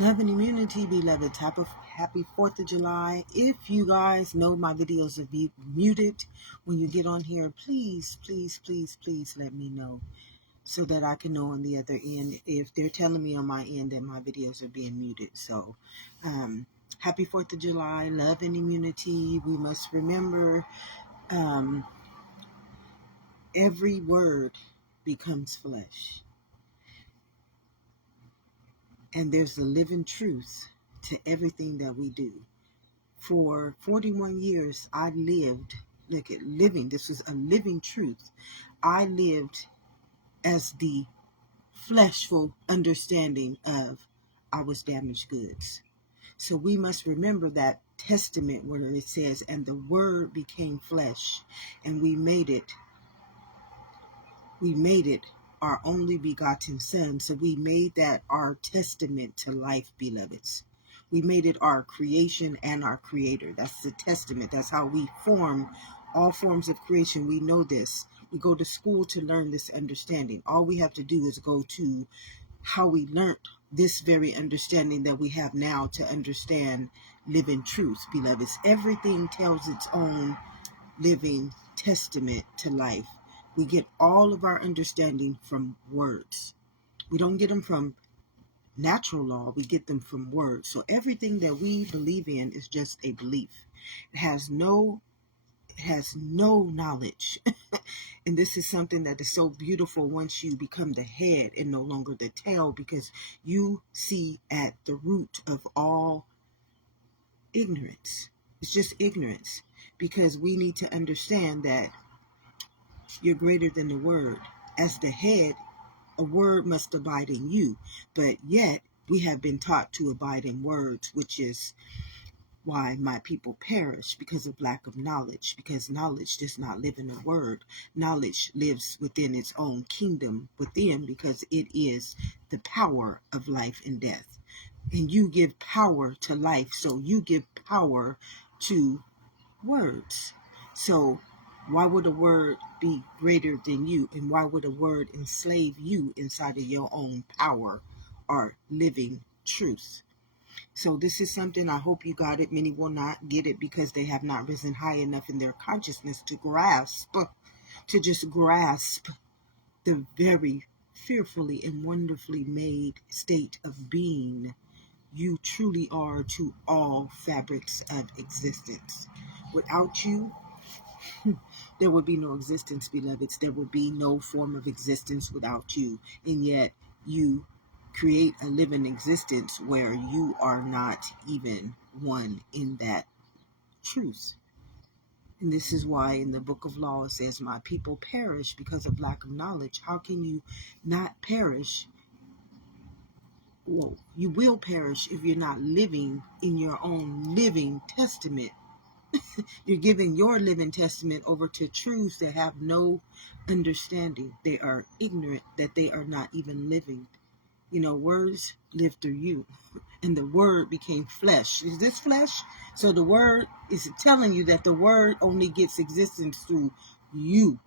Love and immunity, beloved. Happy 4th of July. If you guys know my videos will be muted when you get on here, please let me know so that I can know on the other end if they're telling me on my end that my videos are being muted. So, happy 4th of July. Love and immunity. We must remember every word becomes flesh. And there's the living truth to everything that we do. For 41 years, I lived, look at living, this was a living truth. I lived as the fleshful understanding of I was damaged goods. So we must remember that testament where it says, and the word became flesh, and we made it our only begotten son. So we made that our testament to life, beloveds. We made it our creation and our creator. That's the testament. That's how we form all forms of creation. We know this. We go to school to learn this understanding. All we have to do is go to how we learned this very understanding that we have now to understand living truth, beloveds. Everything tells its own living testament to life. We get all of our understanding from words. We don't get them from natural law. We get them from words. So everything that we believe in is just a belief. It has no knowledge. And this is something that is so beautiful once you become the head and no longer the tail, because you see at the root of all ignorance. It's just ignorance, because we need to understand that you're greater than the word. As the head, a word must abide in you, but yet we have been taught to abide in words, which is why my people perish, because of lack of knowledge, because knowledge does not live in a word. Knowledge lives within its own kingdom within, because it is the power of life and death. And you give power to life, so you give power to words. So why would a word be greater than you? And why would a word enslave you inside of your own power or living truth? So this is something, I hope you got it. Many will not get it because they have not risen high enough in their consciousness to just grasp the very fearfully and wonderfully made state of being you truly are to all fabrics of existence. Without you, there would be no existence, beloveds. There would be no form of existence without you. And yet you create a living existence where you are not even one in that truth. And this is why in the book of law it says, my people perish because of lack of knowledge. How can you not perish? Well, you will perish if you're not living in your own living testament. You're giving your living testament over to truths that have no understanding. They are ignorant that they are not even living. You know, words live through you. And the word became flesh. Is this flesh? So the word is telling you that the word only gets existence through you.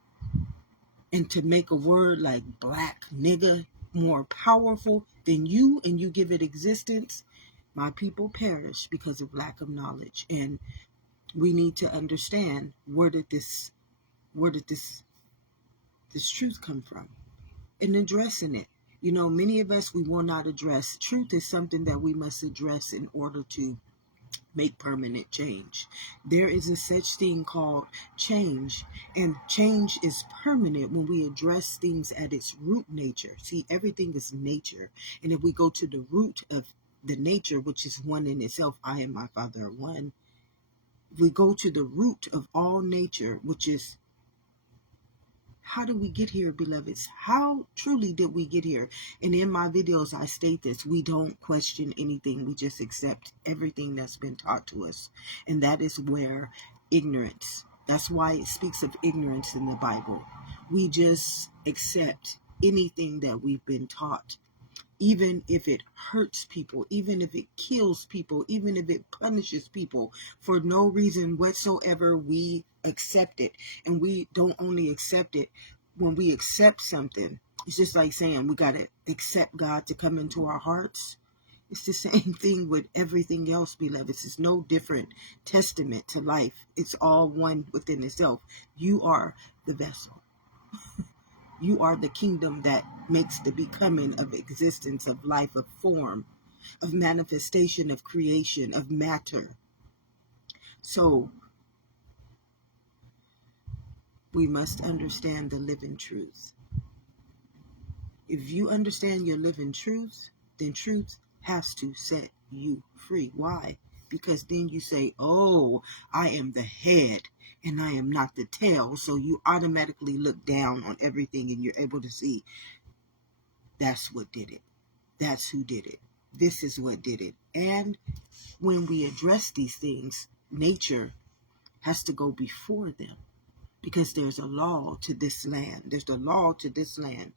And to make a word like black nigga more powerful than you, and you give it existence, my people perish because of lack of knowledge. And we need to understand, where did this truth come from, and addressing it. You know, many of us, we will not address. Truth is something that we must address in order to make permanent change. There is a such thing called change, and change is permanent when we address things at its root nature. See, everything is nature, and if we go to the root of the nature, which is one in itself, I and my Father are one. If we go to the root of all nature, which is, how do we get here, beloveds? How truly did we get here? And in my videos, I state this: we don't question anything. We just accept everything that's been taught to us. And that is where ignorance, that's why it speaks of ignorance in the Bible. We just accept anything that we've been taught, even if it hurts people, even if it kills people, even if it punishes people for no reason whatsoever. We accept it. And we don't only accept it. When we accept something, it's just like saying we got to accept God to come into our hearts. It's the same thing with everything else, beloveds. It's no different testament to life. It's all one within itself. You are the vessel. You are the kingdom that makes the becoming of existence, of life, of form, of manifestation, of creation, of matter. So we must understand the living truth. If you understand your living truth, then truth has to set you free. Why? Because then you say, oh, I am the head and I am not the tail. So you automatically look down on everything and you're able to see that's what did it. That's who did it. This is what did it. And when we address these things, nature has to go before them, because there's a law to this land. There's the law to this land,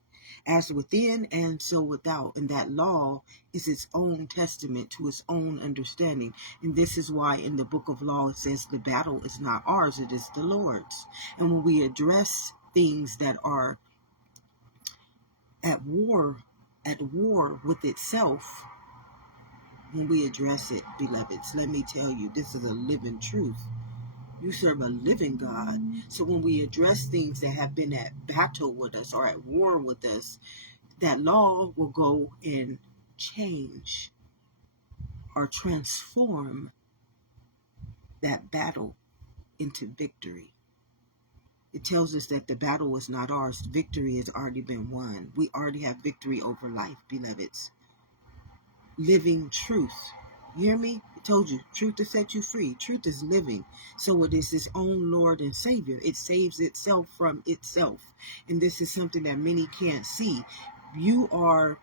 as within and so without. And that law is its own testament to its own understanding. And this is why in the book of law it says the battle is not ours, it is the Lord's. And when we address things that are at war with itself, when we address it, beloveds, let me tell you, this is a living truth. You serve a living God. So when we address things that have been at battle with us or at war with us, that law will go and change or transform that battle into victory. It tells us that the battle is not ours. Victory has already been won. We already have victory over life, beloveds. Living truth. You hear me? I told you, truth will set you free. Truth is living. So it is its own Lord and Savior. It saves itself from itself. And this is something that many can't see. You are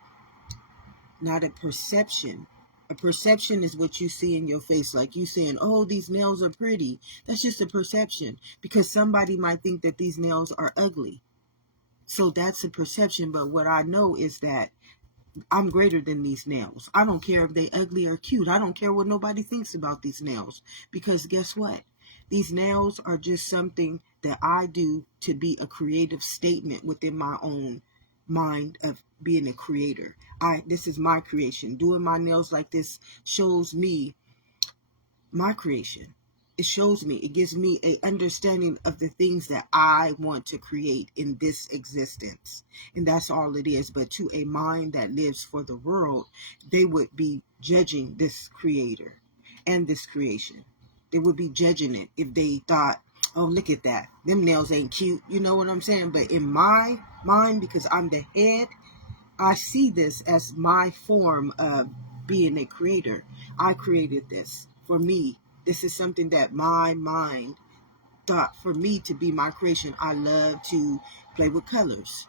not a perception. A perception is what you see in your face, like you saying, oh, these nails are pretty. That's just a perception, because somebody might think that these nails are ugly. So that's a perception. But what I know is that I'm greater than these nails. I don't care if they ugly or cute. I don't care what nobody thinks about these nails, because guess what? These nails are just something that I do to be a creative statement within my own mind of being a creator. This is my creation. Doing my nails like this shows me my creation. It shows me, it gives me a understanding of the things that I want to create in this existence. And that's all it is. But to a mind that lives for the world, they would be judging this creator and this creation. They would be judging it if they thought, oh, look at that. Them nails ain't cute. You know what I'm saying? But in my mind, because I'm the head, I see this as my form of being a creator. I created this for me. This is something that my mind thought for me to be my creation. I love to play with colors.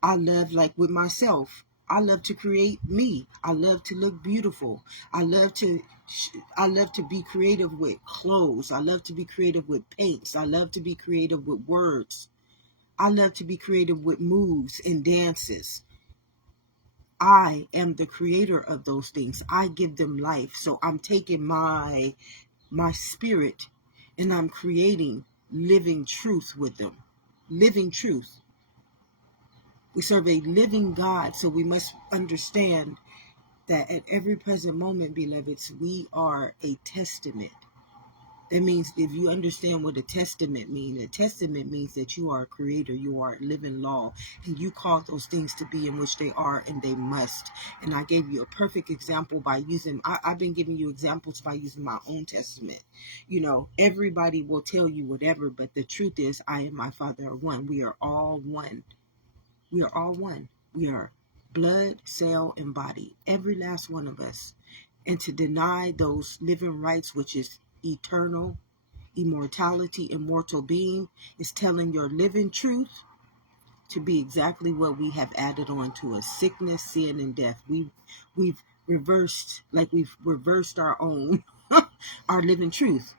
I love, like with myself, I love to create me. I love to look beautiful. I love to be creative with clothes. I love to be creative with paints. I love to be creative with words. I love to be creative with moves and dances. I am the creator of those things. I give them life. So I'm taking my spirit and I'm creating living truth with them. Living truth. We serve a living God, so we must understand that at every present moment, beloveds, we are a testament. That means, if you understand what a testament means that you are a creator, you are a living law, and you call those things to be in which they are, and they must. And I gave you a perfect example by using, I've been giving you examples by using my own testament. You know, everybody will tell you whatever, but the truth is, I and my Father are one. We are all one. We are all one. We are blood, cell, and body, every last one of us. And to deny those living rights, which is eternal, immortality, immortal being, is telling your living truth to be exactly what we have added on to us: sickness, sin, and death. We've reversed our own our living truth.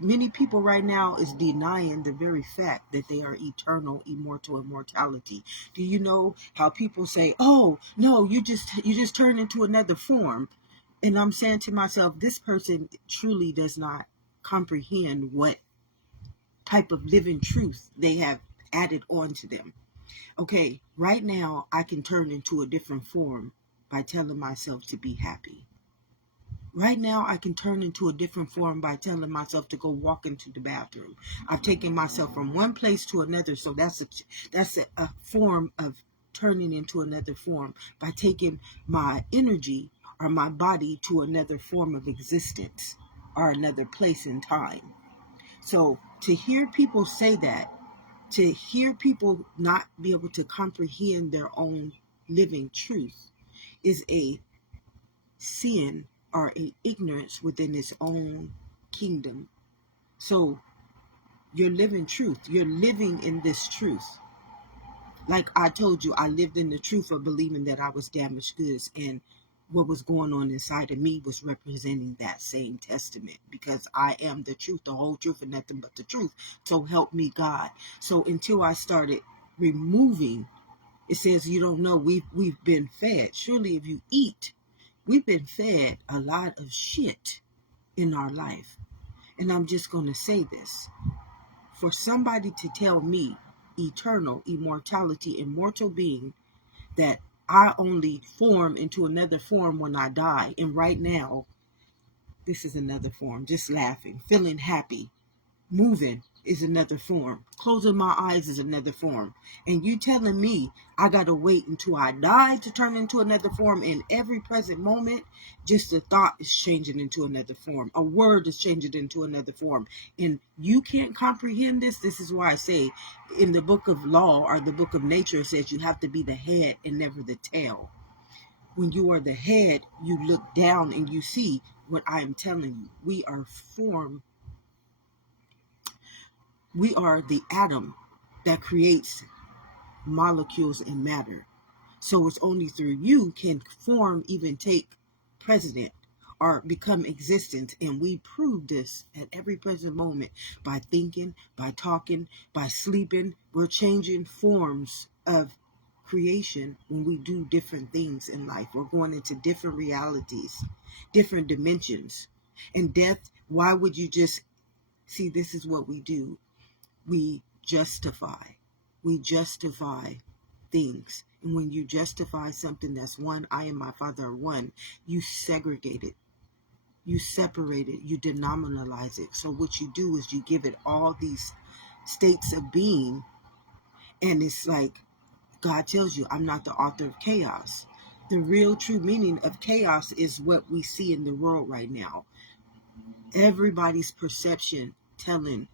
Many people right now is denying the very fact that they are eternal, immortal, immortality. Do you know how people say, oh no, you just turn into another form? And I'm saying to myself, this person truly does not comprehend what type of living truth they have added on to them. Okay, right now I can turn into a different form by telling myself to be happy. Right now, I can turn into a different form by telling myself to go walk into the bathroom. I've taken myself from one place to another, so that's a form of turning into another form by taking my energy or my body to another form of existence or another place in time. So to hear people say that, to hear people not be able to comprehend their own living truth is a sin or a ignorance within its own kingdom. So you're living truth. You're living in this truth. Like I told you, I lived in the truth of believing that I was damaged goods, and what was going on inside of me was representing that same testament, because I am the truth, the whole truth, and nothing but the truth. So help me God. So until I started removing, it says you don't know, we've been fed. Surely if you eat, we've been fed a lot of shit in our life. And I'm just going to say this. For somebody to tell me, eternal, immortality, immortal being, that I only form into another form when I die. And right now, this is another form. Just laughing, feeling happy, moving is another form. Closing my eyes is another form. And you telling me I got to wait until I die to turn into another form? In every present moment, just a thought is changing into another form. A word is changing into another form. And you can't comprehend this. This is why I say in the book of law or the book of nature, it says you have to be the head and never the tail. When you are the head, you look down and you see what I am telling you. We are formed. We are the atom that creates molecules and matter. So it's only through you can form, even take precedent or become existent. And we prove this at every present moment by thinking, by talking, by sleeping. We're changing forms of creation when we do different things in life. We're going into different realities, different dimensions. And death, why would you just see? This is what we do. We justify. We justify things. And when you justify something that's one, I and my Father are one, you segregate it. You separate it. You denominalize it. So what you do is you give it all these states of being. And it's like God tells you, I'm not the author of chaos. The real true meaning of chaos is what we see in the world right now. Everybody's perception telling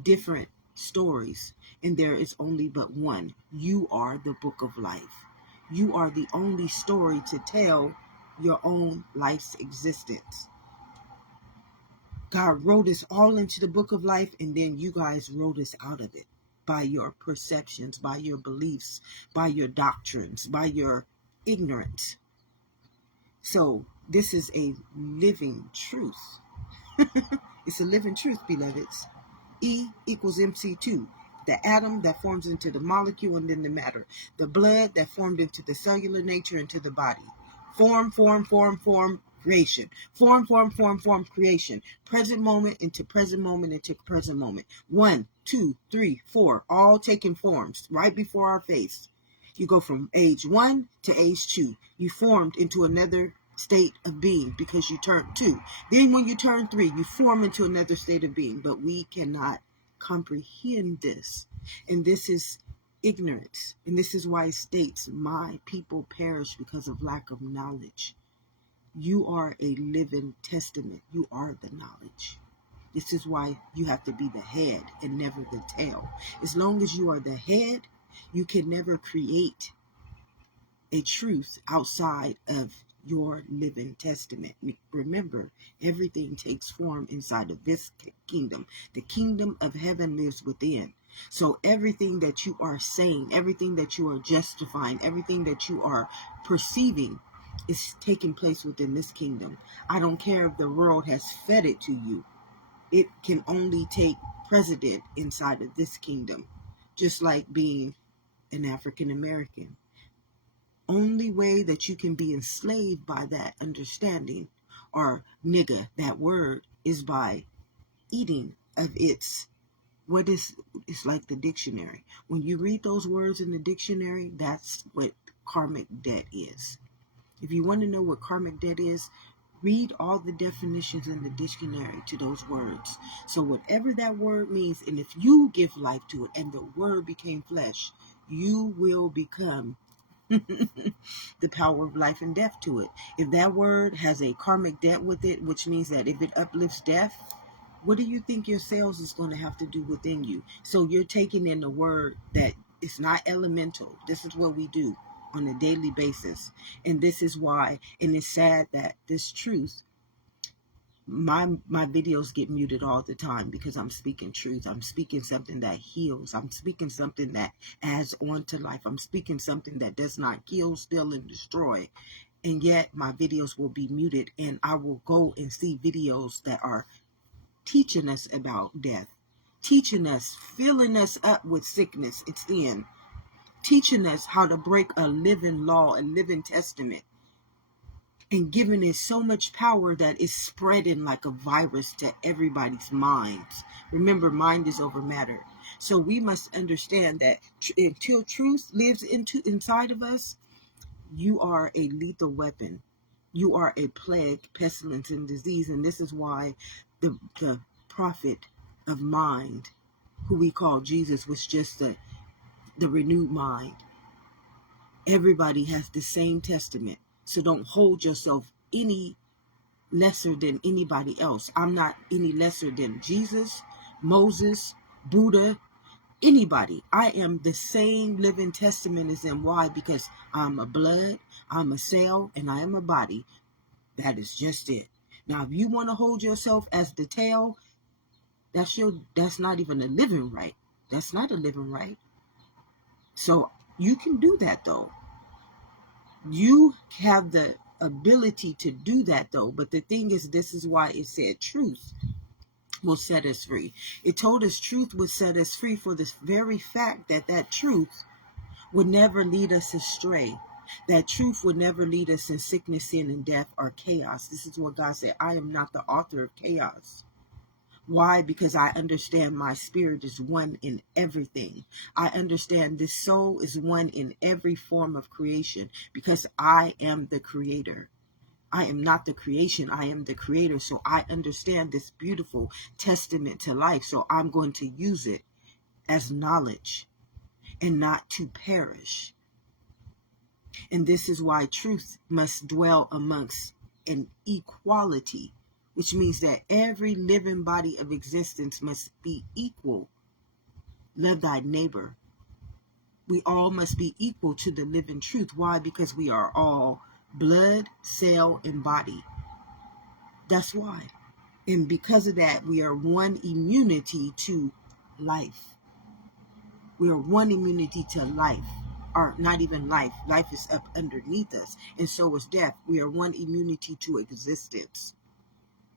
different stories, and there is only but one. You are the book of life. You are the only story to tell your own life's existence. God wrote us all into the book of life, and then you guys wrote us out of it by your perceptions, by your beliefs, by your doctrines, by your ignorance. So this is a living truth. It's a living truth, beloveds. E equals MC2. The atom that forms into the molecule and then the matter. The blood that formed into the cellular nature into the body. Form, creation. Form, creation. Present moment into present moment into present moment. 1, 2, 3, 4, all taking forms right before our face. You go from age 1 to age 2. You formed into another state of being because you turned 2. Then when you turn 3, you form into another state of being. But we cannot comprehend this. And this is ignorance. And this is why it states, my people perish because of lack of knowledge. You are a living testament. You are the knowledge. This is why you have to be the head and never the tail. As long as you are the head, you can never create a truth outside of your living testament. Remember, everything takes form inside of this kingdom. The kingdom of heaven lives within. So everything that you are saying, everything that you are justifying, everything that you are perceiving is taking place within this kingdom. I don't care if the world has fed it to you. It can only take precedent inside of this kingdom. Just like being an African American. Only way that you can be enslaved by that understanding, or nigga, that word, is by eating of its, it's like the dictionary. When you read those words in the dictionary, that's what karmic debt is. If you want to know what karmic debt is, read all the definitions in the dictionary to those words. So whatever that word means, and if you give life to it and the word became flesh, you will become the power of life and death to it. If that word has a karmic debt with it, which means that if it uplifts death, what do you think your cells is going to have to do within you? So you're taking in the word that it's not elemental. This is what we do on a daily basis. And this is why, and it's sad that this truth, my videos get muted all the time because I'm speaking truth. I'm speaking something that heals. I'm speaking something that adds on to life. I'm speaking something that does not kill, steal, and destroy. And yet my videos will be muted, and I will go and see videos that are teaching us about death, teaching us, filling us up with sickness, it's in, teaching us how to break a living law, a living testament, and giving it so much power that it's spreading like a virus to everybody's minds. Remember, mind is over matter. So we must understand that until truth lives inside of us, you are a lethal weapon. You are a plague, pestilence, and disease. And this is why the prophet of mind, who we call Jesus, was just the renewed mind. Everybody has the same testament. So don't hold yourself any lesser than anybody else. I'm not any lesser than Jesus, Moses, Buddha, anybody. I am the same living testament as them. Why? Because I'm a blood, I'm a cell, and I am a body. That is just it. Now, if you want to hold yourself as the tail, that's not even a living right. That's not a living right. So you can do that though. You have the ability to do that though. But the thing is, this is why it said truth will set us free. It told us truth would set us free for this very fact that truth would never lead us astray. That truth would never lead us in sickness, sin, and death or chaos. This is what God said. I am not the author of chaos. Why? Because I understand my spirit is one in everything. I understand this soul is one in every form of creation because I am the creator. I am not the creation. I am the creator. So I understand this beautiful testament to life. So I'm going to use it as knowledge and not to perish. And this is why truth must dwell amongst an equality, which means that every living body of existence must be equal. Love thy neighbor. We all must be equal to the living truth. Why? Because we are all blood, cell, and body. That's why. And because of that, we are one immunity to life. We are one immunity to life. Or not even life. Life is up underneath us. And so is death. We are one immunity to existence.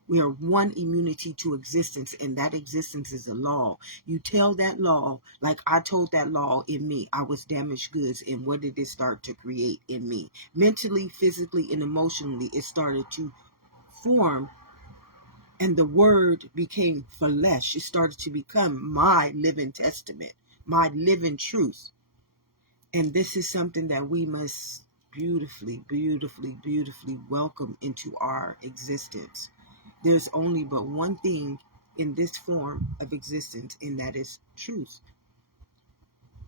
We are one immunity to existence, and that existence is a law. You tell that law, like I told that law in me, I was damaged goods, and what did it start to create in me? Mentally, physically, and emotionally, it started to form, and the word became flesh. It started to become my living testament, my living truth. And this is something that we must beautifully, beautifully, beautifully welcome into our existence. There's only but one thing in this form of existence, and that is truth.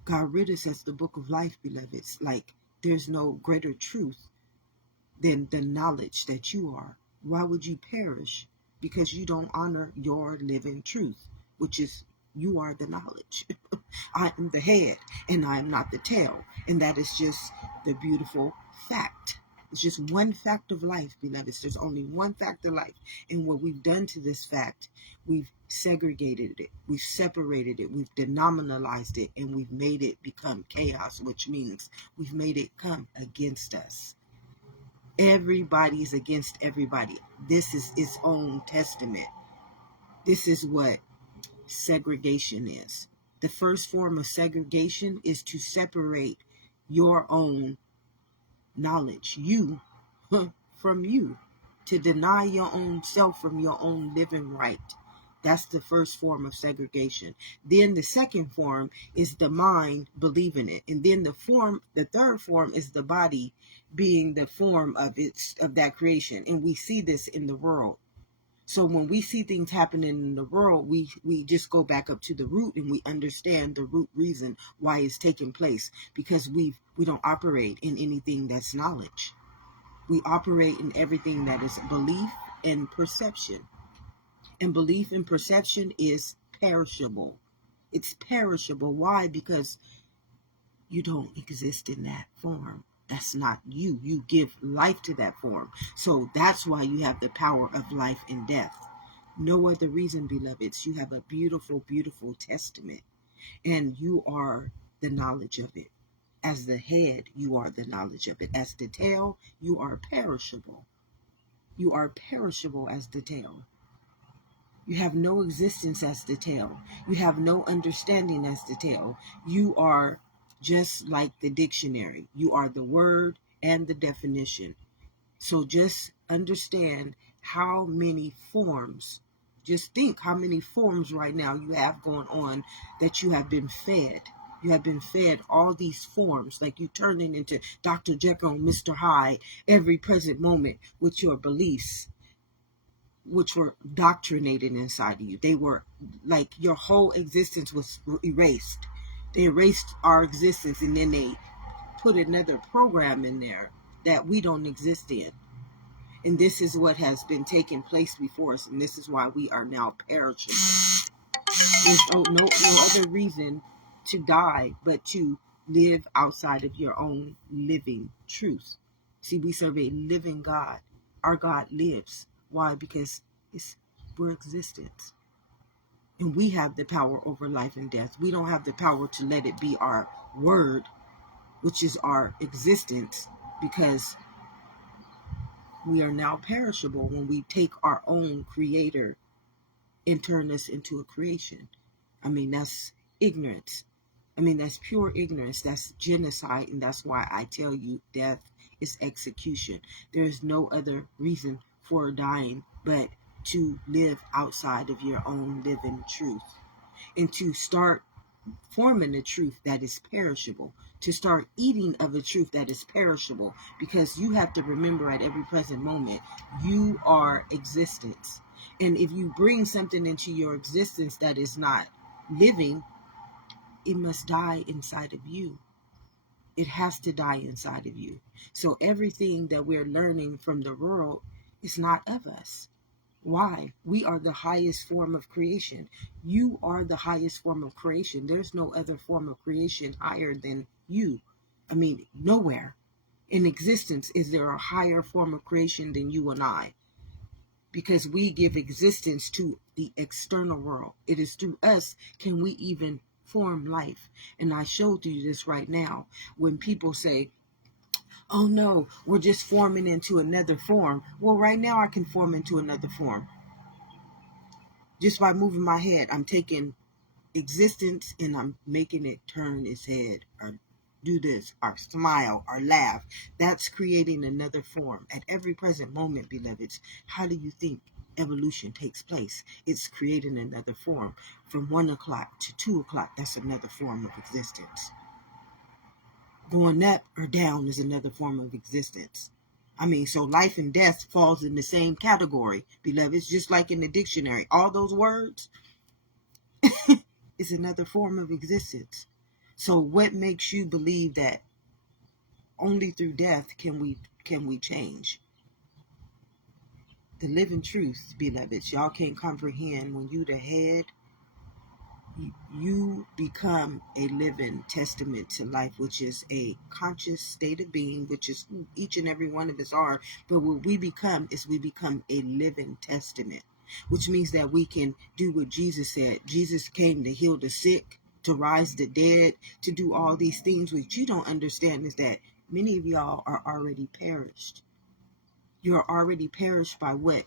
God rid us as the book of life, beloveds. Like, there's no greater truth than the knowledge that you are. Why would you perish? Because you don't honor your living truth, which is you are the knowledge. I am the head, and I am not the tail. And that is just the beautiful fact. It's just one fact of life, beloveds. There's only one fact of life. And what we've done to this fact, we've segregated it, we've separated it, we've denominalized it, and we've made it become chaos, which means we've made it come against us. Everybody's against everybody. This is its own testament. This is what segregation is. The first form of segregation is to separate your own knowledge, you, from you, to deny your own self from your own living right. That's the first form of segregation. Then the second form is the mind believing it. And then the third form is the body being the form of that creation. And we see this in the world. So when we see things happening in the world, we just go back up to the root and we understand the root reason why it's taking place, because we don't operate in anything that's knowledge. We operate in everything that is belief and perception. And belief and perception is perishable. It's perishable. Why? Because you don't exist in that form. That's not you. You give life to that form. So that's why you have the power of life and death. No other reason, beloveds. You have a beautiful, beautiful testament. And you are the knowledge of it. As the head, you are the knowledge of it. As the tail, you are perishable. You are perishable as the tail. You have no existence as the tail. You have no understanding as the tail. You are just like the dictionary. You are the word and the definition. So just understand how many forms, just think how many forms right now you have going on that you have been fed. You have been fed all these forms, like you turning into Dr. Jekyll and Mr. Hyde every present moment with your beliefs, which were doctrinated inside of you. They were like your whole existence was erased. They erased our existence, and then they put another program in there that we don't exist in. And this is what has been taking place before us, and this is why we are now perishing. There's no other reason to die but to live outside of your own living truth. See, we serve a living God. Our God lives. Why? Because we're existence. And we have the power over life and death. We don't have the power to let it be our word, which is our existence, because we are now perishable when we take our own creator and turn us into a creation. I mean, that's ignorance. I mean, that's pure ignorance. That's genocide. And that's why I tell you death is execution. There is no other reason for dying but to live outside of your own living truth, and to start forming a truth that is perishable, to start eating of a truth that is perishable, because you have to remember at every present moment, you are existence. And if you bring something into your existence that is not living, it must die inside of you. It has to die inside of you. So everything that we're learning from the world is not of us. Why? We are the highest form of creation. You are the highest form of creation. There's no other form of creation higher than you. I mean, nowhere in existence is there a higher form of creation than you and I, because we give existence to the external world. It is through us can we even form life. And I showed you this right now. When people say, oh no, we're just forming into another form. Well, right now I can form into another form. Just by moving my head, I'm taking existence and I'm making it turn its head, or do this, or smile, or laugh. That's creating another form. At every present moment, beloveds, how do you think evolution takes place? It's creating another form. From 1 o'clock to 2 o'clock, that's another form of existence. Going up or down is another form of existence. I mean, so life and death falls in the same category, beloveds, just like in the dictionary. All those words is another form of existence. So what makes you believe that only through death can we change? The living truth, beloveds, y'all can't comprehend. When you the head, you become a living testament to life, which is a conscious state of being, which is who each and every one of us are. But what we become is we become a living testament, which means that we can do what Jesus said. Jesus came to heal the sick, to rise the dead, to do all these things. What you don't understand is that many of y'all are already perished. You're already perished by what?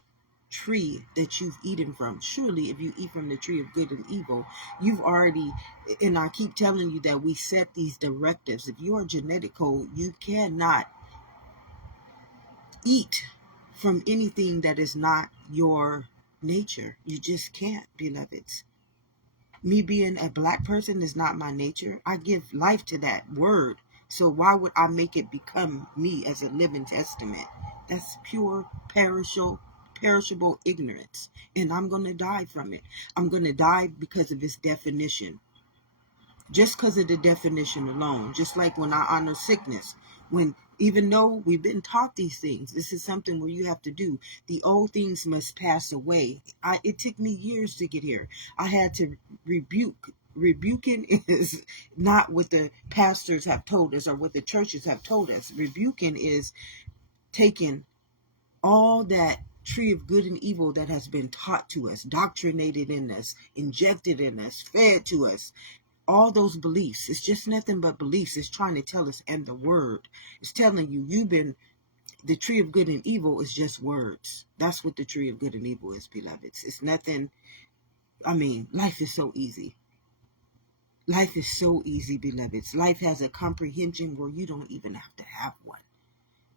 Tree that you've eaten from. Surely if you eat from the tree of good and evil, you've already, and I keep telling you that we set these directives. If you're a genetic code, you cannot eat from anything that is not your nature. You just can't, beloveds. Me being a black person is not my nature. I give life to that word. So why would I make it become me as a living testament? That's pure perishable ignorance. And I'm going to die from it. I'm going to die because of its definition. Just because of the definition alone. Just like when I honor sickness. Even though we've been taught these things, this is something where you have to do. The old things must pass away. It took me years to get here. I had to rebuke. Rebuking is not what the pastors have told us or what the churches have told us. Rebuking is taking all that tree of good and evil that has been taught to us, doctrinated in us, injected in us, fed to us. All those beliefs, it's just nothing but beliefs. It's trying to tell us, and the word is telling you, the tree of good and evil is just words. That's what the tree of good and evil is, beloveds. It's nothing. Life is so easy. Life is so easy, beloveds. Life has a comprehension where you don't even have to have one.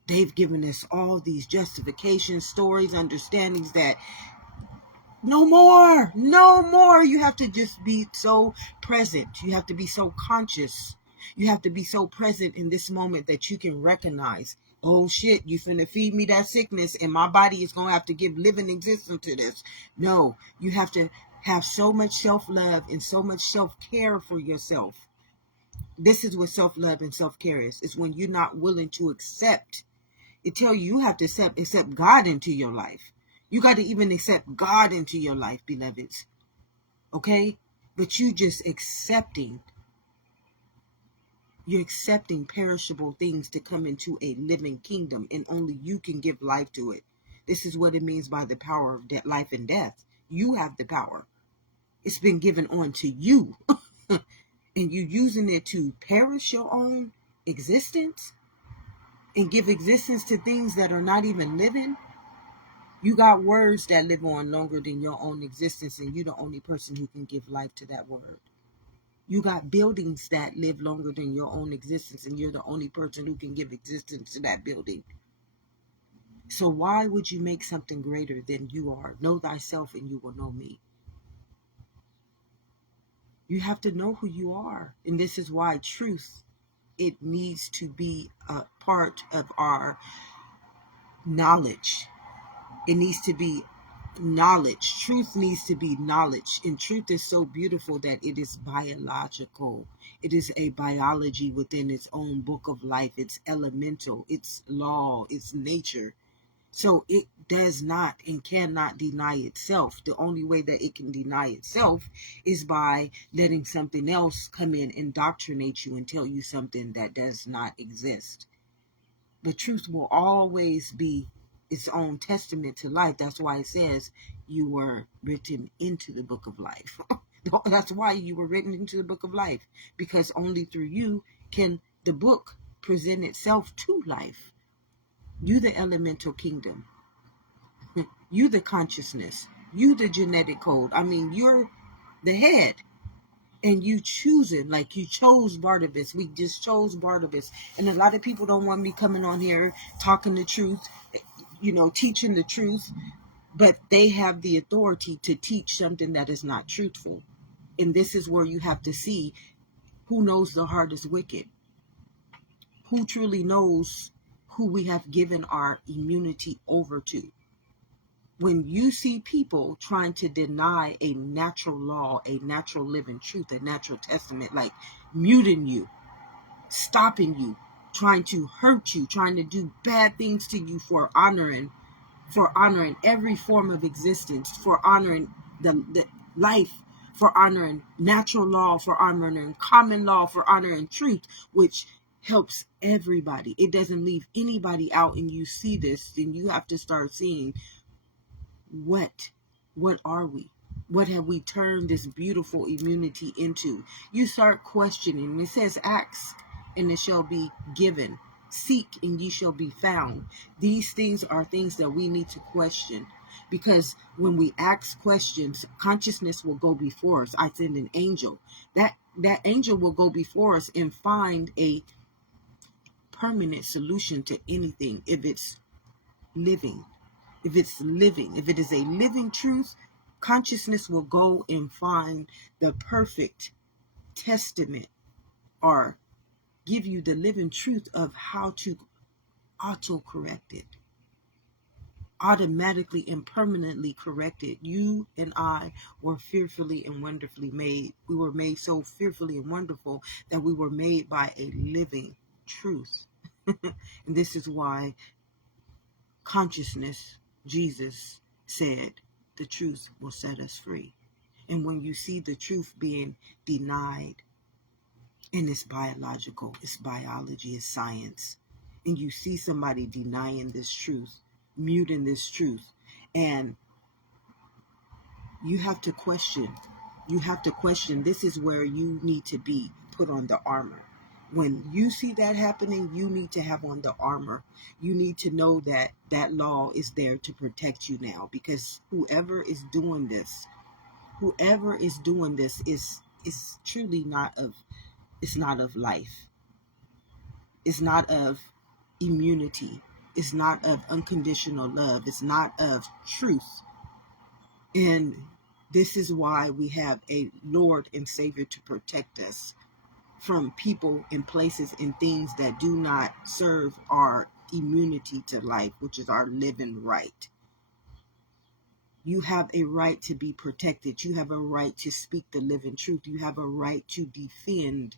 They've given us all these justifications, stories, understandings that no more. You have to just be so present. You have to be so conscious. You have to be so present in this moment that you can recognize, oh shit, you finna feed me that sickness and my body is going to have to give living existence to this. No, you have to have so much self-love and so much self-care for yourself. This is what self-love and self-care is. It's when you're not willing to accept. It tells you have to accept God into your life. You got to even accept God into your life, beloveds. Okay? But you're accepting perishable things to come into a living kingdom, and only you can give life to it. This is what it means by the power of life and death. You have the power. It's been given on to you. And you're using it to perish your own existence and give existence to things that are not even living. You got words that live on longer than your own existence, and you're the only person who can give life to that word. You got buildings that live longer than your own existence, and you're the only person who can give existence to that building. So why would you make something greater than you are? Know thyself and you will know me. You have to know who you are. And this is why truth, it needs to be a part of our knowledge. It needs to be knowledge. Truth needs to be knowledge. And truth is so beautiful that it is biological. It is a biology within its own book of life. It's elemental. It's law. It's nature. So it does not and cannot deny itself. The only way that it can deny itself is by letting something else come in, indoctrinate you, and tell you something that does not exist. But truth will always be its own testament to life. That's why it says you were written into the book of life. That's why you were written into the book of life, because only through you can the book present itself to life. You the elemental kingdom. You the consciousness. You the genetic code. You're the head. And you choosing, like you chose Barnabas. We just chose Barnabas. And a lot of people don't want me coming on here talking the truth, teaching the truth. But they have the authority to teach something that is not truthful. And this is where you have to see who knows the heart is wicked. Who truly knows who we have given our immunity over to. When you see people trying to deny a natural law, a natural living truth, a natural testament, like muting you, stopping you, trying to hurt you, trying to do bad things to you for honoring every form of existence, for honoring the life, for honoring natural law, for honoring common law, for honoring truth, which helps everybody. It doesn't leave anybody out. And you see this, then you have to start seeing what are we? What have we turned this beautiful immunity into? You start questioning. It says, ask and it shall be given. Seek and ye shall be found. These things are things that we need to question, because when we ask questions, consciousness will go before us. I send an angel. That angel will go before us and find a permanent solution to anything if it's living. if it's living, if it is a living truth, consciousness will go and find the perfect testament or give you the living truth of how to auto-correct it, automatically and permanently correct it. You and I were fearfully and wonderfully made. We were made so fearfully and wonderful that we were made by a living truth. And this is why consciousness, Jesus said, the truth will set us free. And when you see the truth being denied, and it's biological, it's biology, it's science, and you see somebody denying this truth, muting this truth, and you have to question. You have to question. This is where you need to be put on the armor. When you see that happening, you need to have on the armor. You need to know that that law is there to protect you now, because whoever is doing this is truly not of, it's not of life. It's not of immunity. It's not of unconditional love. It's not of truth. And this is why we have a Lord and Savior to protect us from people and places and things that do not serve our immunity to life, which is our living right. You have a right to be protected. You have a right to speak the living truth. You have a right to defend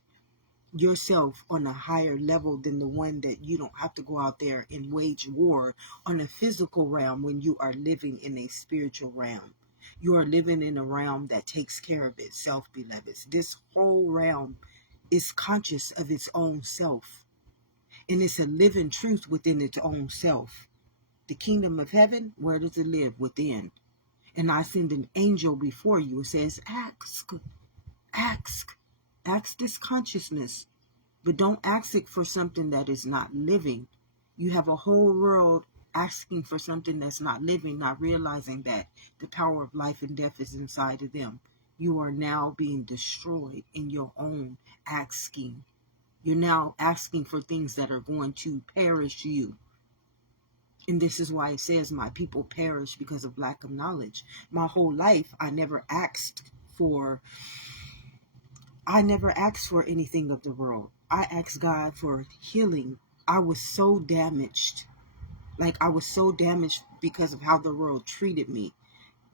yourself on a higher level than the one that you don't have to go out there and wage war on a physical realm when you are living in a spiritual realm. You are living in a realm that takes care of itself, beloveds. This whole realm is conscious of its own self, and it's a living truth within its own self. The kingdom of heaven, where does it live? Within. And I send an angel before you. It says, ask this consciousness, but don't ask it for something that is not living. You have a whole world asking for something that's not living, not realizing that the power of life and death is inside of them. You are now being destroyed in your own asking. You're now asking for things that are going to perish you. And this is why it says, my people perish because of lack of knowledge. My whole life, I never asked for anything of the world. I asked God for healing. I was so damaged. I was so damaged because of how the world treated me.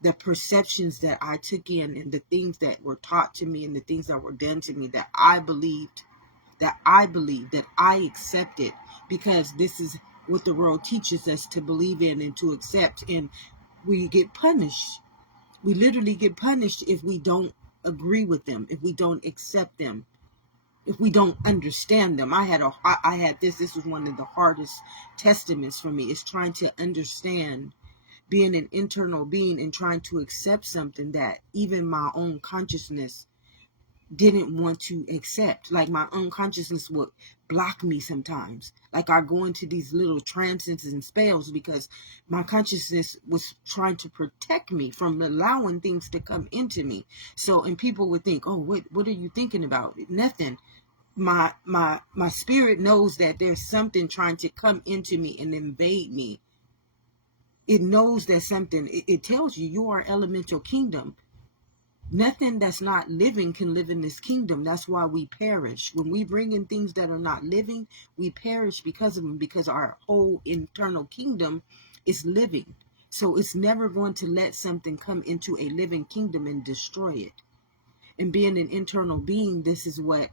The perceptions that I took in and the things that were taught to me and the things that were done to me that I believed, that I accepted, because this is what the world teaches us to believe in and to accept. And we get punished. We literally get punished if we don't agree with them, if we don't accept them, if we don't understand them. This was one of the hardest testaments for me. It's trying to understand, being an internal being and trying to accept something that even my own consciousness didn't want to accept. My unconsciousness would block me sometimes. I go into these little trances and spells because my consciousness was trying to protect me from allowing things to come into me. So, and people would think, oh, what are you thinking about? Nothing. My spirit knows that there's something trying to come into me and invade me. It knows that something, it tells you are elemental kingdom. Nothing that's not living can live in this kingdom. That's why we perish. When we bring in things that are not living, we perish because of them, because our whole internal kingdom is living. So it's never going to let something come into a living kingdom and destroy it. And being an internal being, this is what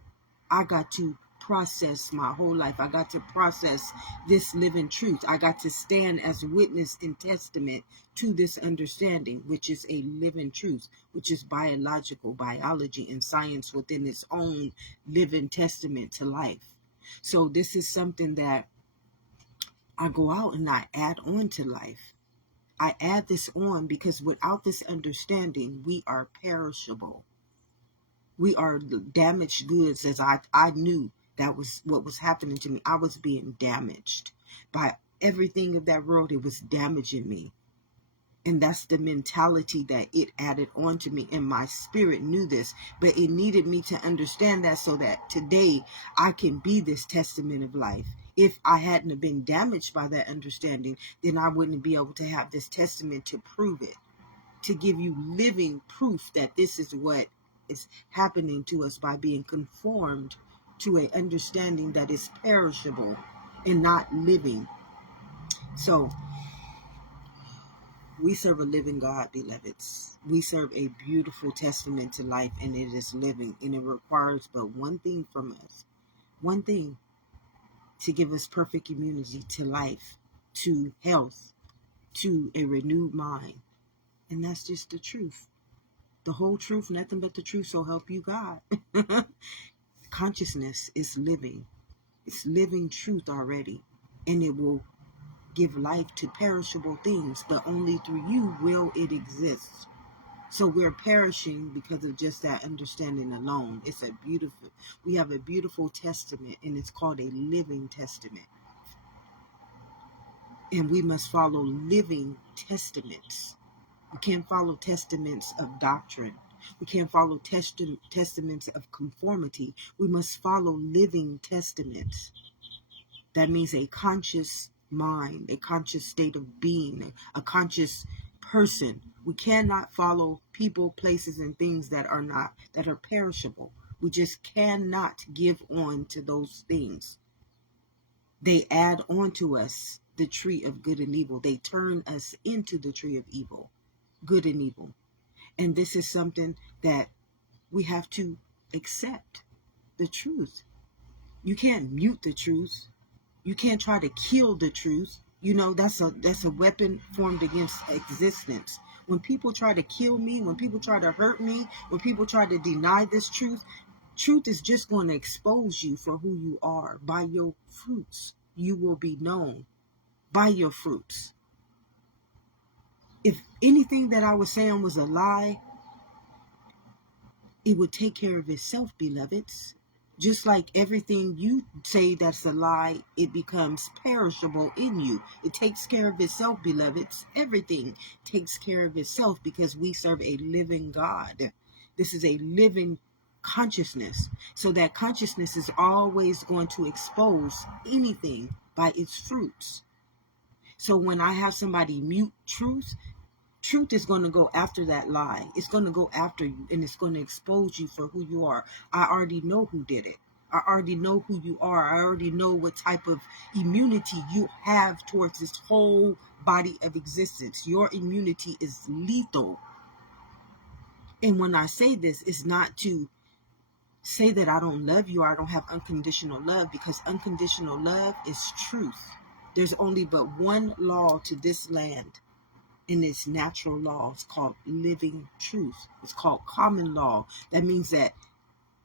I got to process my whole life. I got to process this living truth. I got to stand as witness and testament to this understanding, which is a living truth, which is biology and science within its own living testament to life. So this is something that I go out and I add on to life. I add this on because without this understanding, we are perishable. We are damaged goods. As I knew that was what was happening to me. I was being damaged by everything of that world. It was damaging me. And that's the mentality that it added on to me. And my spirit knew this, but it needed me to understand that so that today I can be this testament of life. If I hadn't have been damaged by that understanding, then I wouldn't be able to have this testament to prove it, to give you living proof that this is what is happening to us by being conformed to an understanding that is perishable and not living. So we serve a living God, beloveds. We serve a beautiful testament to life, and it is living, and it requires but one thing from us. One thing: to give us perfect immunity to life, to health, to a renewed mind. And that's just the truth. The whole truth, nothing but the truth, so help you God. Consciousness is living. It's living truth already. And it will give life to perishable things, but only through you will it exist. So we're perishing because of just that understanding alone. We have a beautiful testament, and it's called a living testament. And we must follow living testaments. We can't follow testaments of doctrine. We can't follow testaments of conformity. We must follow living testaments. That means a conscious mind, a conscious state of being, a conscious person. We cannot follow people, places, and things that are perishable. We just cannot give on to those things. They add on to us the tree of good and evil. They turn us into the tree of evil, good and evil. And this is something that we have to accept, the truth. You can't mute the truth. You can't try to kill the truth. You know, that's a weapon formed against existence. When people try to kill me, when people try to hurt me, when people try to deny this truth, truth is just going to expose you for who you are. By your fruits, you will be known. By your fruits. If anything that I was saying was a lie, it would take care of itself, beloveds. Just like everything you say that's a lie, it becomes perishable in you. It takes care of itself, beloveds. Everything takes care of itself because we serve a living God. This is a living consciousness. So that consciousness is always going to expose anything by its fruits. So when I have somebody mute truth, truth is going to go after that lie. It's going to go after you, and it's going to expose you for who you are. I already know who did it. I already know who you are. I already know what type of immunity you have towards this whole body of existence. Your immunity is lethal. And when I say this, it's not to say that I don't love you or I don't have unconditional love, because unconditional love is truth. There's only but one law to this land. In its natural law, it's called living truth. It's called common law. That means that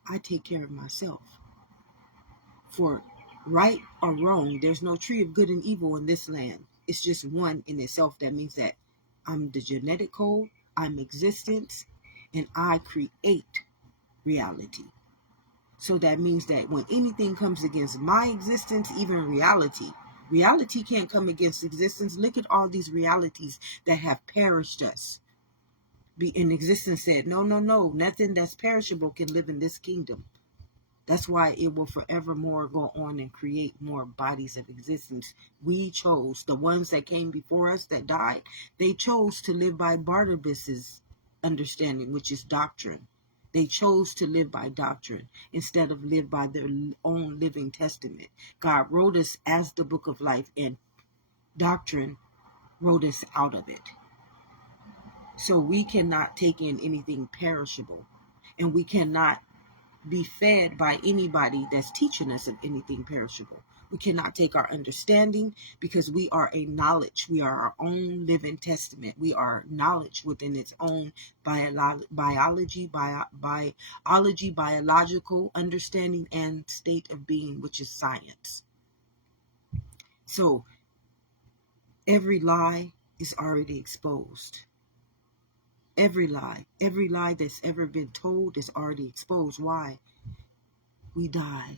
I take care of myself. For right or wrong, there's no tree of good and evil in this land. It's just one in itself. That means that I'm the genetic code, I'm existence, and I create reality. So that means that when anything comes against my existence, even reality can't come against existence. Look at all these realities that have perished us. In existence said, no, nothing that's perishable can live in this kingdom. That's why it will forevermore go on and create more bodies of existence. We chose, the ones that came before us that died, they chose to live by Barnabas's understanding, which is doctrine. They chose to live by doctrine instead of live by their own living testament. God wrote us as the book of life, and doctrine wrote us out of it. So we cannot take in anything perishable, and we cannot be fed by anybody that's teaching us of anything perishable. We cannot take our understanding, because we are a knowledge. We are our own living testament. We are knowledge within its own biological understanding and state of being, which is science. So every lie is already exposed. Every lie that's ever been told is already exposed. Why? We die.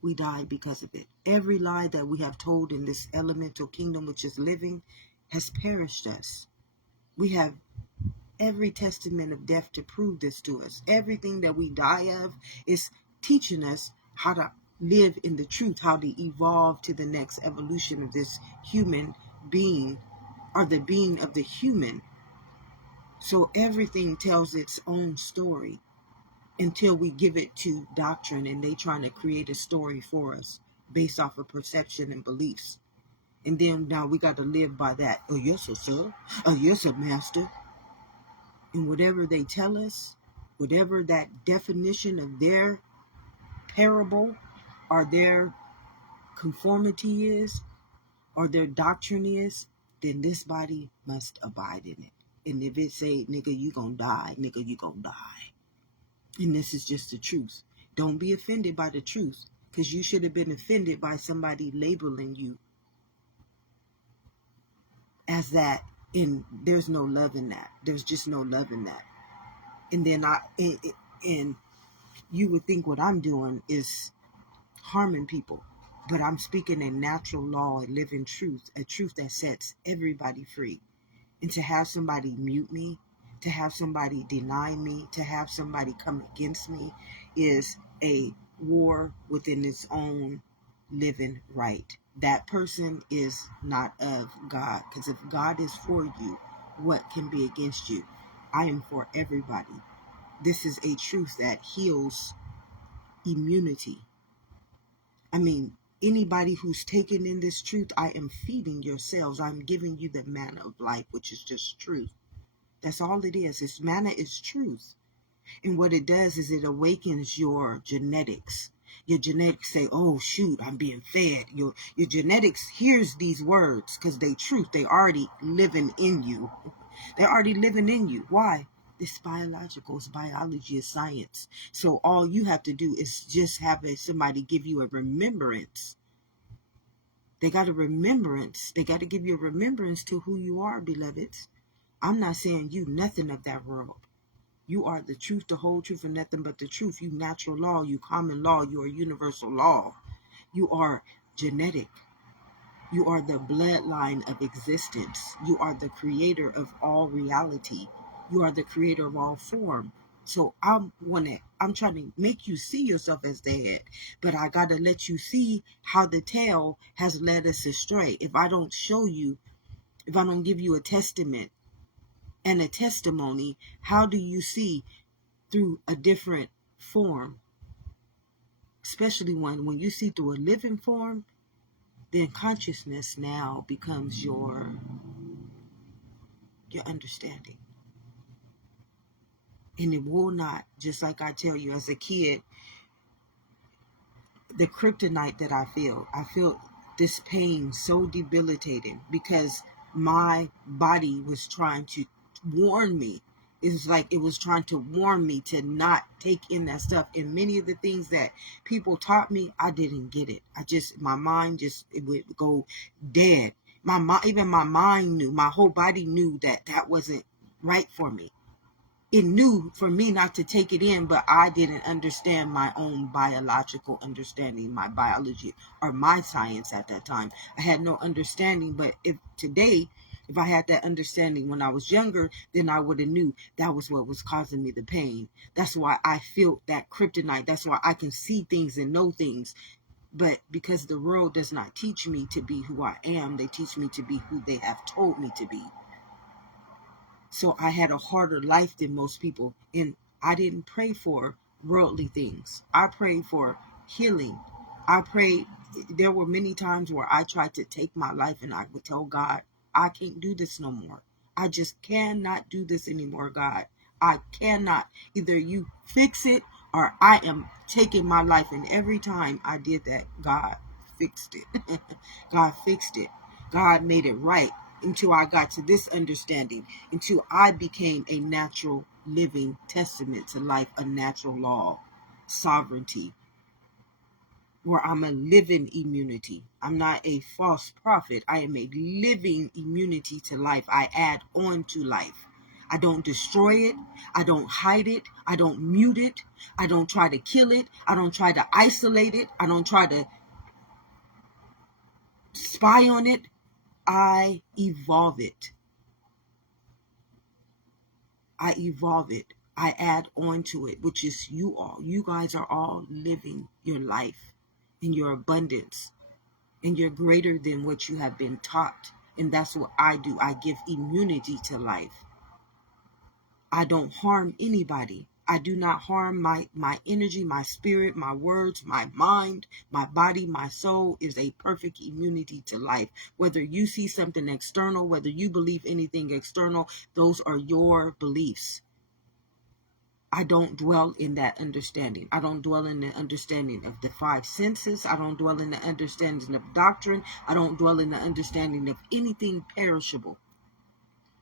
We die because of it. Every lie that we have told in this elemental kingdom, which is living, has perished us. We have every testament of death to prove this to us. Everything that we die of is teaching us how to live in the truth, how to evolve to the next evolution of this human being, or the being of the human. So everything tells its own story until we give it to doctrine and they trying to create a story for us based off of perception and beliefs. And then now we got to live by that. Oh, yes, sir. Oh, yes, sir, master. And whatever they tell us, whatever that definition of their parable or their conformity is, or their doctrine is, then this body must abide in it. And if it say, nigga, you gonna die, nigga, you gonna die. And this is just the truth. Don't be offended by the truth, because you should have been offended by somebody labeling you as that. And there's no love in that. There's just no love in that. And then and you would think what I'm doing is harming people, but I'm speaking a natural law, a living truth, a truth that sets everybody free. And to have somebody mute me, to have somebody deny me, to have somebody come against me is a war within its own living right. That person is not of God, because if God is for you, what can be against you? I am for everybody. This is a truth that heals immunity. I mean, anybody who's taken in this truth, I am feeding your cells. I'm giving you the manna of life, which is just truth. That's all it is. It's manna is truth. And what it does is it awakens your genetics. Your genetics say, oh, shoot, I'm being fed. Your genetics hears these words because they truth. They already living in you. They're already living in you. Why? It's biological. It's biology. Is science. So all you have to do is just have somebody give you a remembrance. They got a remembrance. They got to give you a remembrance to who you are, beloveds. I'm not saying you nothing of that world. You are the truth, the whole truth, and nothing but the truth. You natural law, you common law, you are universal law. You are genetic. You are the bloodline of existence. You are the creator of all reality. You are the creator of all form. So I'm trying to make you see yourself as the head, but I got to let you see how the tail has led us astray. If I don't show you, if I don't give you a testament and a testimony, how do you see through a different form? Especially when you see through a living form, then consciousness now becomes your understanding. And it will not, just like I tell you as a kid, the kryptonite that I feel this pain so debilitating because my body was trying to warn me. It was like it was trying to warn me to not take in that stuff. And many of the things that people taught me, I didn't get it. My mind it would go dead. Even my mind knew, my whole body knew that wasn't right for me. It knew for me not to take it in, but I didn't understand my own biological understanding, my biology or my science at that time. I had no understanding, but if I had that understanding when I was younger, then I would have knew that was what was causing me the pain. That's why I feel that kryptonite. That's why I can see things and know things. But because the world does not teach me to be who I am, they teach me to be who they have told me to be. So I had a harder life than most people. And I didn't pray for worldly things. I prayed for healing. There were many times where I tried to take my life and I would tell God, I can't do this no more. I just cannot do this anymore, God. I cannot. Either you fix it or I am taking my life. And every time I did that, God fixed it. God fixed it. God made it right. Until I got to this understanding, until I became a natural living testament to life, a natural law, sovereignty, where I'm a living immunity. I'm not a false prophet. I am a living immunity to life. I add on to life. I don't destroy it. I don't hide it. I don't mute it. I don't try to kill it. I don't try to isolate it. I don't try to spy on it. I evolve it. I evolve it. I add on to it, which is you all. You guys are all living your life in your abundance, and you're greater than what you have been taught. And that's what I do. I give immunity to life. I don't harm anybody. I do not harm my energy, my spirit, my words, my mind, my body, my soul is a perfect immunity to life. Whether you see something external, whether you believe anything external, those are your beliefs. I don't dwell in that understanding. I don't dwell in the understanding of the five senses. I don't dwell in the understanding of doctrine. I don't dwell in the understanding of anything perishable.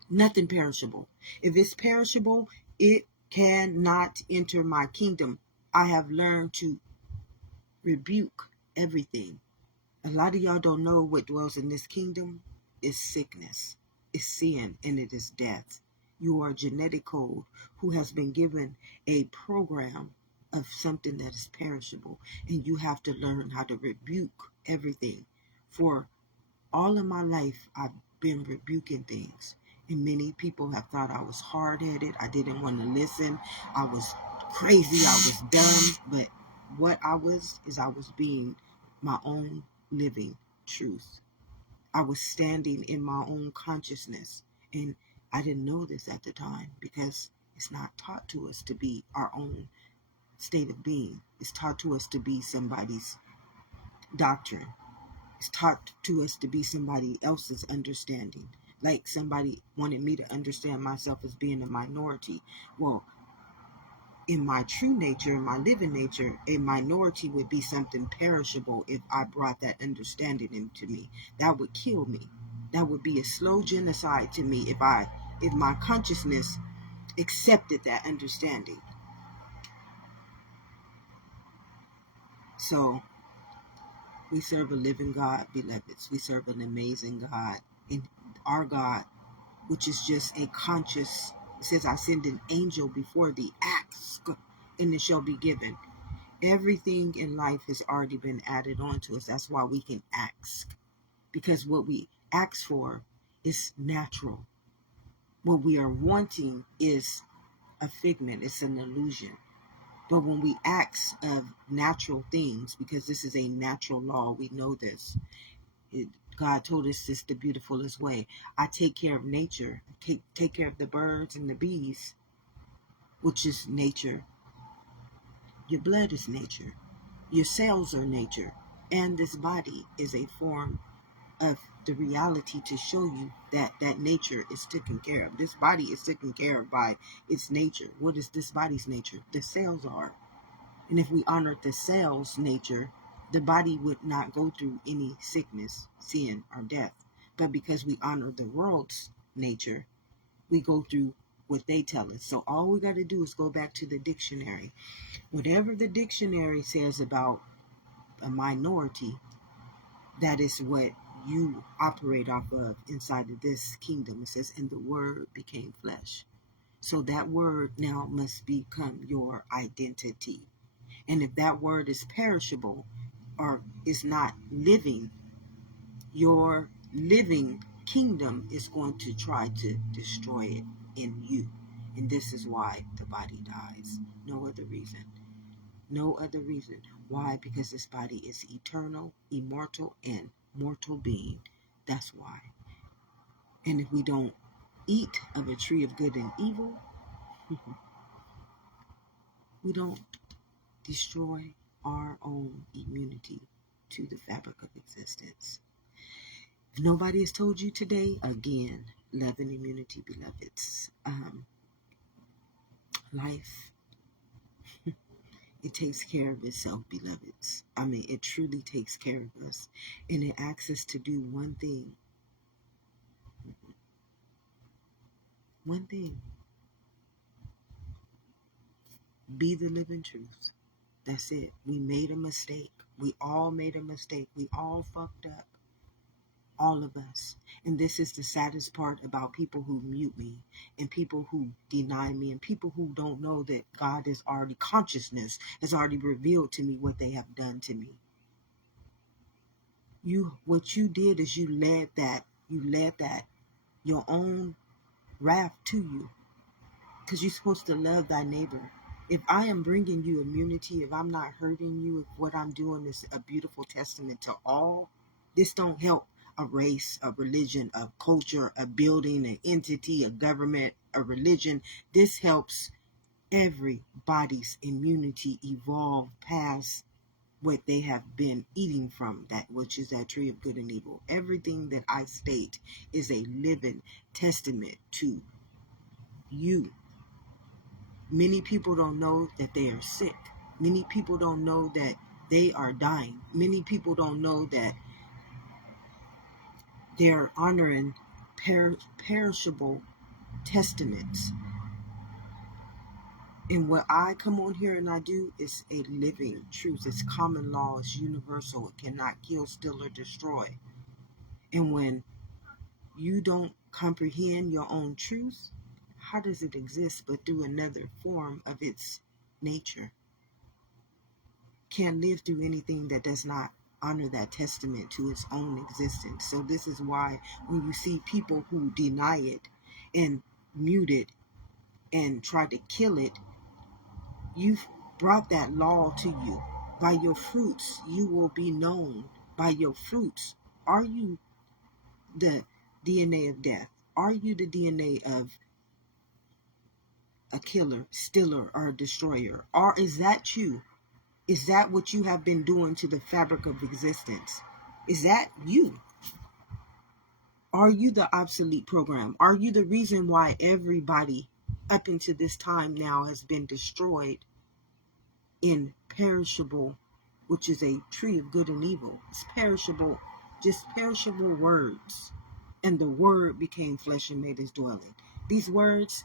Nothing perishable. If it's perishable, it cannot enter my kingdom. I have learned to rebuke everything. A lot of y'all don't know what dwells in this kingdom is sickness, is sin, and it is death. You are a genetic code who has been given a program of something that is perishable, and you have to learn how to rebuke everything. For all of my life, I've been rebuking things, and many people have thought I was hard-headed. I didn't want to listen. I was crazy. I was dumb. But what I was is I was being my own living truth. I was standing in my own consciousness, and I didn't know this at the time because it's not taught to us to be our own state of being. It's taught to us to be somebody's doctrine. It's taught to us to be somebody else's understanding. Like somebody wanted me to understand myself as being a minority. Well, in my true nature, in my living nature, a minority would be something perishable if I brought that understanding into me. That would kill me. That would be a slow genocide to me if my consciousness accepted that understanding. So we serve a living God, beloveds. We serve an amazing God. And our God, which is just a conscious, it says, I send an angel before thee, ask, and it shall be given. Everything in life has already been added on to us. That's why we can ask. Because what we ask for is natural. What we are wanting is a figment. It's an illusion. But when we ask of natural things, because this is a natural law, we know this. God told us this the beautifulest way. I take care of nature. Take care of the birds and the bees, which is nature. Your blood is nature. Your cells are nature. And this body is a form of the reality to show you that that nature is taken care of. This body is taken care of by its nature. What is this body's nature? The cells are. And if we honored the cell's nature, the body would not go through any sickness, sin, or death. But because we honor the world's nature, we go through what they tell us. So all we got to do is go back to the dictionary. Whatever the dictionary says about a minority, that is what you operate off of inside of this kingdom. It says, and the word became flesh. So that word now must become your identity. And if that word is perishable or is not living, your living kingdom is going to try to destroy it in you. And this is why the body dies. No other reason. No other reason. Why? Because this body is eternal, immortal, and mortal being. That's why. And if we don't eat of a tree of good and evil, we don't destroy our own immunity to the fabric of existence. If nobody has told you today, again, love and immunity, beloveds. Life, it takes care of itself, beloveds. I mean, it truly takes care of us. And it asks us to do one thing. One thing. Be the living truth. That's it. We made a mistake. We all made a mistake. We all fucked up. All of us. And this is the saddest part about people who mute me and people who deny me and people who don't know that God is already, consciousness has already revealed to me what they have done to me. What you did is you led that your own wrath to you. because you're supposed to love thy neighbor. If I am bringing you immunity, if I'm not hurting you, if what I'm doing is a beautiful testament to all, this don't help a race, a religion, a culture, a building, an entity, a government, a religion. This helps everybody's immunity evolve past what they have been eating from, that which is that tree of good and evil. Everything that I state is a living testament to you. Many people don't know that they are sick. Many people don't know that they are dying. Many people don't know that they're honoring perishable testaments. And what I come on here and I do is a living truth. It's common law. It's universal. It cannot kill, steal, or destroy. And when you don't comprehend your own truth, how does it exist but through another form of its nature? Can't live through anything that does not honor that testament to its own existence. So this is why when you see people who deny it and mute it and try to kill it, you've brought that law to you. By your fruits you will be known. By your fruits. Are you the DNA of death? Are you the DNA of a killer, stealer, or a destroyer? Or is that you? Is that what you have been doing to the fabric of existence? Is that you? Are you the obsolete program? Are you the reason why everybody up into this time now has been destroyed in perishable, which is a tree of good and evil? It's perishable, just perishable words. And the word became flesh and made his dwelling. These words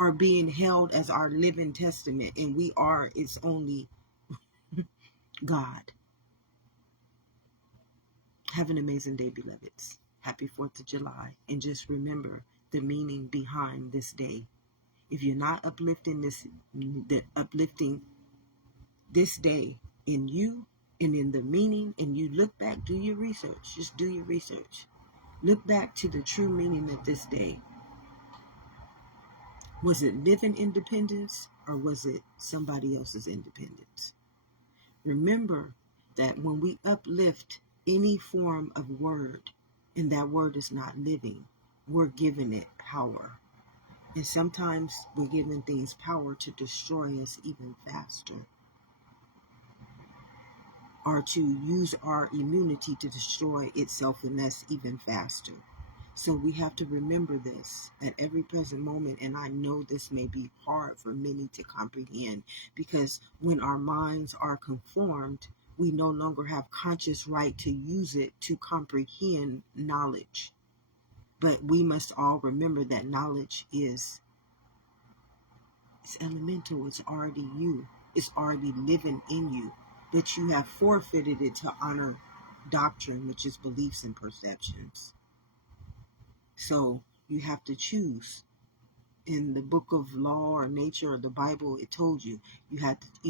are being held as our living testament, and we are its only God. Have an amazing day, beloveds. Happy 4th of July. And just remember the meaning behind this day. If you're not uplifting this day in you and in the meaning, and you look back, do your research. Just do your research. Look back to the true meaning of this day. Was it living independence or was it somebody else's independence? Remember that when we uplift any form of word, and that word is not living, we're giving it power. And sometimes we're giving things power to destroy us even faster, or to use our immunity to destroy itself in us even faster. So we have to remember this at every present moment. And I know this may be hard for many to comprehend, because when our minds are conformed, we no longer have conscious right to use it to comprehend knowledge. But we must all remember that knowledge it's elemental. It's already you. It's already living in you. But you have forfeited it to honor doctrine, which is beliefs and perceptions. So you have to choose. In the book of law or nature or the Bible, it told you we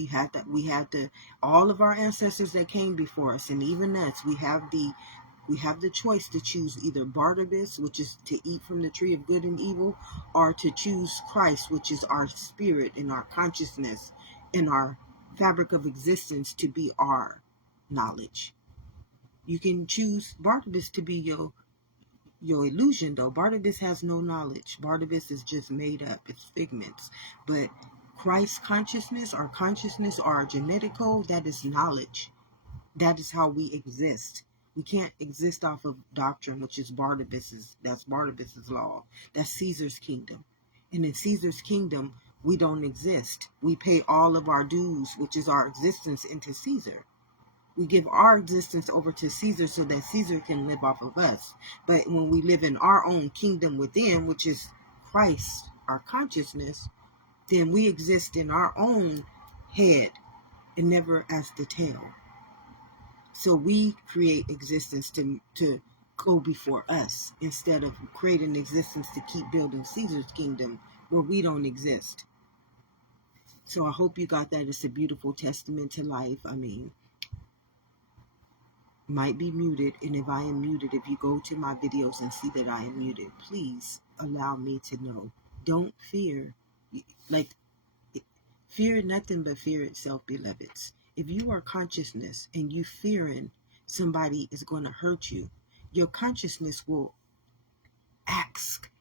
had to, all of our ancestors that came before us, and even us, we have the choice to choose either Barnabas, which is to eat from the tree of good and evil, or to choose Christ, which is our spirit and our consciousness and our fabric of existence to be our knowledge. You can choose Barnabas to be your illusion, though. Barnabas has no knowledge. Barnabas is just made up. It's figments. But Christ's consciousness, our genetic code, that is knowledge. That is how we exist. We can't exist off of doctrine, which is that's Barnabas's law. That's Caesar's kingdom. And in Caesar's kingdom, we don't exist. We pay all of our dues, which is our existence, into Caesar. We give our existence over to Caesar so that Caesar can live off of us. But when we live in our own kingdom within, which is Christ, our consciousness, then we exist in our own head and never as the tail. So we create existence to go before us, instead of creating existence to keep building Caesar's kingdom where we don't exist. So I hope you got that. It's a beautiful testament to life. I mean, might be muted, and if I am muted, if you go to my videos and see that I am muted, please allow me to know. Don't fear. Like, fear nothing but fear itself, beloveds. If you are consciousness and you fearing somebody is going to hurt you, your consciousness will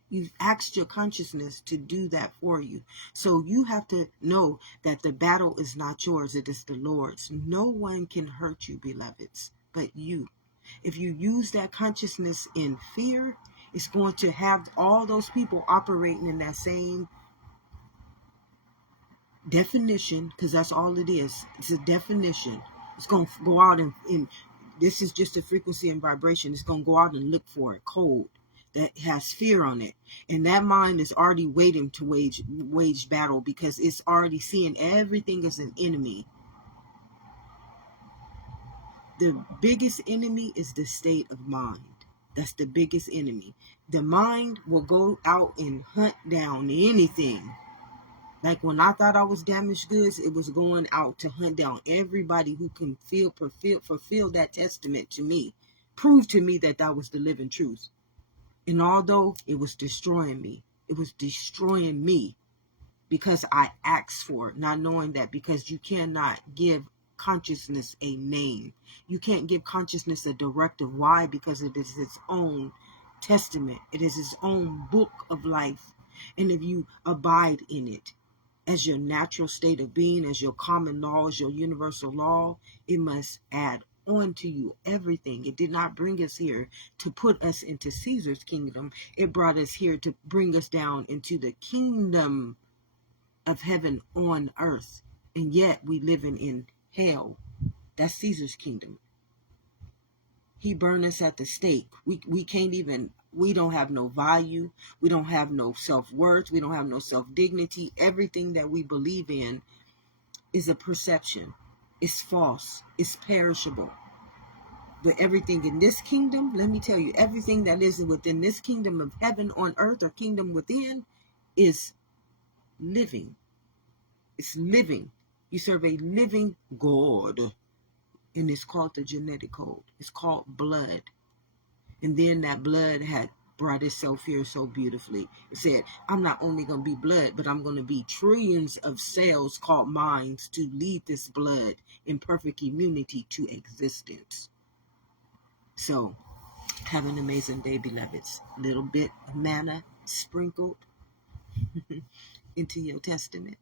you've asked your consciousness to do that for you. So you have to know that the battle is not yours, it is the Lord's. No one can hurt you, beloveds, but you. If you use that consciousness in fear, it's going to have all those people operating in that same definition, because that's all it is. It's a definition. It's going to go out and this is just a frequency and vibration. It's going to go out and look for a code that has fear on it, and that mind is already waiting to wage battle, because it's already seeing everything as an enemy. The biggest enemy is the state of mind. That's the biggest enemy. The mind will go out and hunt down anything. Like when I thought I was damaged goods, it was going out to hunt down everybody who can fulfill that testament to me. Prove to me that that was the living truth. And although it was destroying me, because I asked for it, not knowing that, because you cannot give consciousness a name. You can't give consciousness a directive. Why? Because it is its own testament. It is its own book of life. And if you abide in it as your natural state of being, as your common law, as your universal law, it must add on to you everything. It did not bring us here to put us into Caesar's kingdom. It brought us here to bring us down into the kingdom of heaven on earth. And yet we living in hell. That's Caesar's kingdom. He burned us at the stake. We can't even, we don't have no value. We don't have no self-worth. We don't have no self-dignity. Everything that we believe in is a perception. It's false. It's perishable. But everything in this kingdom, let me tell you, everything that is within this kingdom of heaven on earth, or kingdom within, is living. It's living. You serve a living God. And it's called the genetic code. It's called blood. And then that blood had brought itself here so beautifully. It said, I'm not only going to be blood, but I'm going to be trillions of cells called minds to lead this blood in perfect immunity to existence. So, have an amazing day, beloveds. A little bit of manna sprinkled into your testament.